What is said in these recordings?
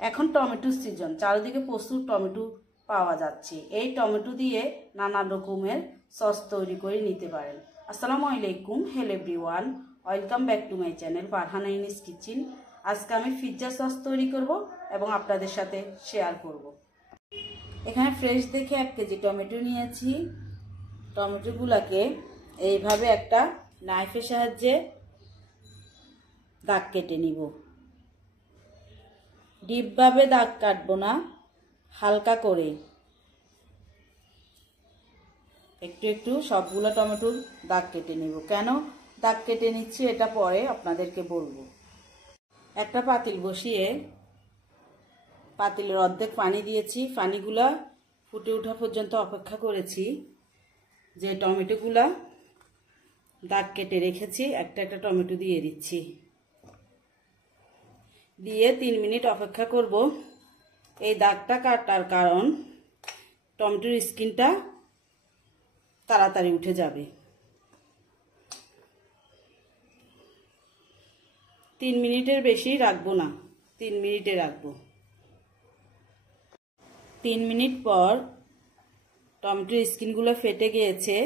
এখন tomato season, চারিদিকে প্রচুর টমেটো পাওয়া যাচ্ছে। এই টমেটো দিয়ে নানা রকমের সস তৈরি করে নিতে পারেন। আসসালামু আলাইকুম, hello everyone, welcome back to my channel Farhana ইনিস কিচেন। আজকে আমি পিৎজা সস তৈরি করব এবং আপনাদের সাথে শেয়ার করব। এখানে ফ্রেশ দেখে 1 কেজি টমেটো নিয়েছি। টমেটোগুলোকে এইভাবে একটা নাইফের সাহায্যে দাগ কেটে নিব। ডিপভাবে দাগ কাটবো না, হালকা করে একটু একটু সবগুলো টমেটোর দাগ কেটে নিব। কেন দাগ কেটে নিচ্ছি এটা পরে আপনাদেরকে বলবো। একটা পাতিল বসিয়ে পাতিলের অর্ধেক পানি দিয়েছি। পানিগুলা ফুটে ওঠা পর্যন্ত অপেক্ষা করেছি। যে টমেটোগুলা দাগ কেটে রেখেছি একটা একটা টমেটো দিয়ে দিচ্ছি। দিয়ে 3 মিনিট অপেক্ষা করব। এই দাগটা কাটার কারণ টমেটোর স্কিনটা তাড়াতাড়ি উঠে যাবে। 3 মিনিটের বেশি রাখবো না, 3 মিনিটে রাখবো। 3 মিনিট পর টমেটোর স্কিনগুলো ফেটে গিয়েছে।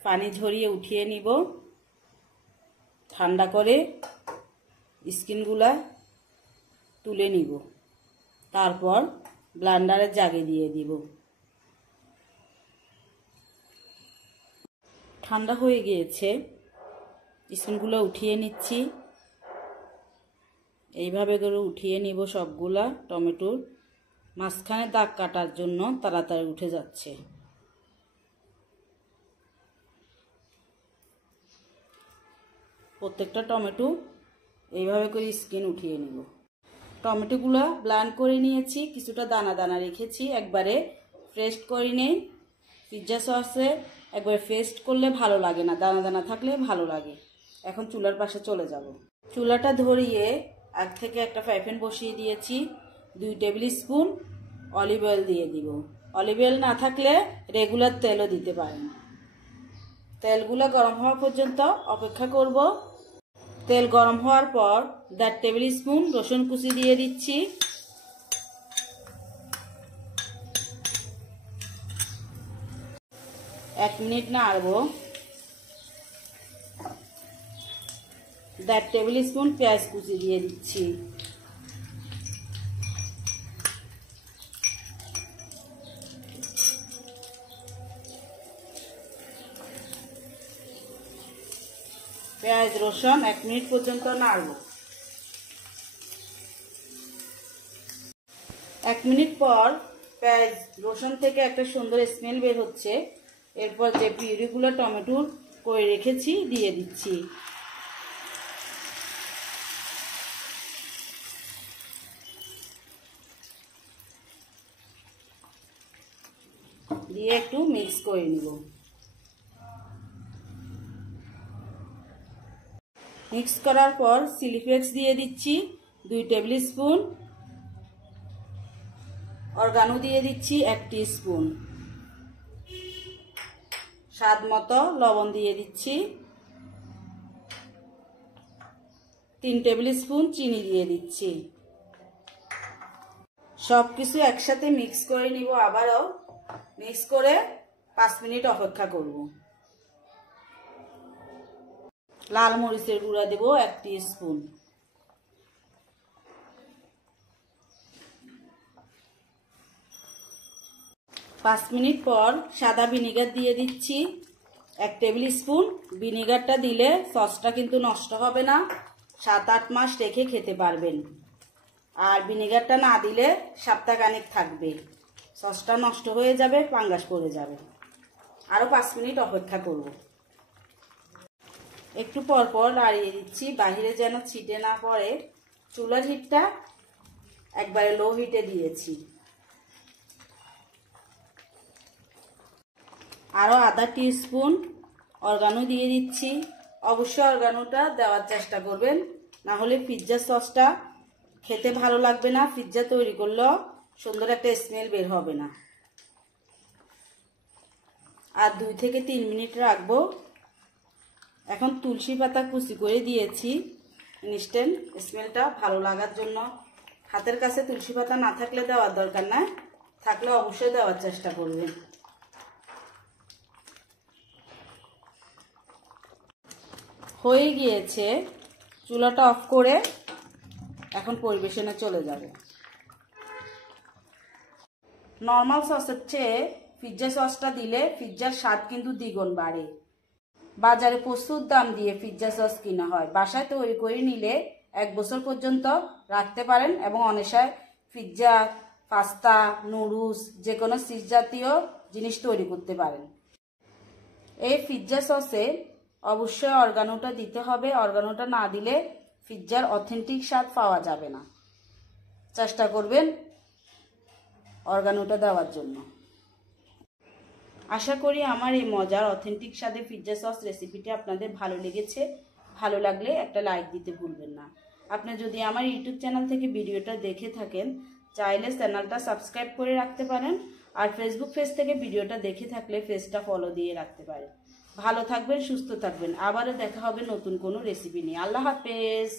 পানি ঝরিয়ে উঠিয়ে নিব। ঠান্ডা করে স্কিনগুলা তুলে নিব। তারপর ব্লেন্ডারের জাগে দিয়ে দিব। ঠান্ডা হয়ে গিয়েছে, স্কিনগুলো উঠিয়ে নিচ্ছি। এইভাবে করে উঠিয়ে নিব সবগুলা টমেটোর। মাঝখানে দাগ কাটার জন্য তাড়াতাড়ি উঠে যাচ্ছে। প্রত্যেকটা টমেটো এইভাবে করে স্কিন উঠিয়ে নিব। টমেটোগুলো ব্লেন্ড করে নিয়েছি, কিছুটা দানা দানা রেখেছি। একবারে ফ্রেশ করে নেই। পিৎজা সসে একবারে পেস্ট করলে ভালো লাগে না, দানা দানা থাকলে ভালো লাগে। এখন চুলার পাশে চলে যাব। চুলাটা ধরিয়ে আগ থেকে একটা ফ্রাই প্যান বসিয়ে দিয়েছি। 2 টেবিল স্পুন অলিভ অয়েল দিয়ে দিব। অলিভ অয়েল না থাকলে রেগুলার তেলও দিতে পারেন। তেলগুলো গরম হওয়া পর্যন্ত অপেক্ষা করব। তেল গরম হওয়ার পর 1.5 টেবিল স্পুন রসুন কুচি দিয়ে দিচ্ছি। এক মিনিট নাড়ব। 1.5 টেবিল স্পুন পেঁয়াজ কুচি দিয়ে দিচ্ছি। পেঁয়াজ রসুন 1 মিনিট পর্যন্ত নাড়ব। 1 মিনিট পর পেঁয়াজ রসুন থেকে একটা সুন্দর স্মেল বের হচ্ছে। এরপর যে পিউরিগুলো টমেটোর করে রেখেছি দিয়ে দিচ্ছি। দিয়ে একটু মিক্স করে নিব। মিক্স করার পর চিলি ফ্লেক্স দিয়ে দিচ্ছি 2 টেবিল স্পুন। অরগানো দিয়ে দিচ্ছি 1 টিস্পুন। স্বাদ মতো লবণ দিয়ে দিচ্ছি। 3 টেবিল স্পুন চিনি দিয়ে দিচ্ছি। সবকিছু একসাথে মিক্স করে নিব। আবারও মিক্স করে 5 মিনিট অপেক্ষা করব। লাল মরিচের গুঁড়া দেব 1 টিস্পুন। পাঁচ মিনিট পর সাদা ভিনেগার দিয়ে দিচ্ছি 1 টেবিল স্পুন। ভিনেগারটা দিলে সসটা কিন্তু নষ্ট হবে না, 7-8 মাস রেখে খেতে পারবেন। আর ভিনেগারটা না দিলে সপ্তাহখানেক থাকবে, সসটা নষ্ট হয়ে যাবে, ফাঙ্গাস পড়ে যাবে। আরও 5 মিনিট অপেক্ষা করব। একটু পর পর নাড়িয়ে দিচ্ছি বাহিরে যেন ছিটে না পড়ে। চুলার হিটটা একবারে লো হিটে দিয়েছি। আরও আধা টিস্পুন অরগানো দিয়ে দিচ্ছি। অবশ্যই অরগানোটা দেওয়ার চেষ্টা করবেন, না হলে পিৎজা সসটা খেতে ভালো লাগবে না। পিৎজা তৈরি করলেও সুন্দর একটা স্মেল বের হবে না। আর 2 থেকে 3 মিনিট রাখবো। এখন তুলসী পাতা কুচি করে দিয়েছি ইনস্ট্যান্ট স্মেলটা ভালো লাগার জন্য। হাতের কাছে তুলসী পাতা না থাকলে দেওয়ার দরকার না, থাকলে অবশ্যই দেওয়ার চেষ্টা করবেন। হয়ে গিয়েছে, চুলাটা অফ করে এখন পরিবেশনে চলে যাব। নর্মাল সসের চেয়ে পিৎজা সসটা দিলে পিৎজার স্বাদ কিন্তু দ্বিগুণ বাড়ে। বাজারে প্রচুর দাম দিয়ে পিৎজা সস কিনা হয়, বাসায় তৈরি করে নিলে 1 বছর পর্যন্ত রাখতে পারেন এবং অনায়াসে পিৎজা, পাস্তা, নুডলস যে কোনো চিজ জাতীয় জিনিস তৈরি করতে পারেন। এই পিৎজা সসে অবশ্যই অর্গানোটা দিতে হবে, অর্গানোটা না দিলে পিৎজার অথেন্টিক স্বাদ পাওয়া যাবে না। চেষ্টা করবেন অর্গানোটা দেওয়ার জন্য। আশা করি আমার এই মজার অথেন্টিক স্বাদের পিৎজা সস রেসিপিটি আপনাদের ভালো লেগেছে। ভালো লাগলে একটা লাইক দিতে ভুলবেন না। আপনি যদি আমার ইউটিউব চ্যানেল থেকে ভিডিওটা দেখে থাকেন, চাইলে চ্যানেলটা সাবস্ক্রাইব করে রাখতে পারেন, আর ফেসবুক পেজ থেকে ভিডিওটা দেখে থাকলে পেজটা ফলো দিয়ে রাখতে পারেন। ভালো থাকবেন, সুস্থ থাকবেন। আবারও দেখা হবে নতুন কোনো রেসিপি নিয়ে। আল্লাহ হাফেজ।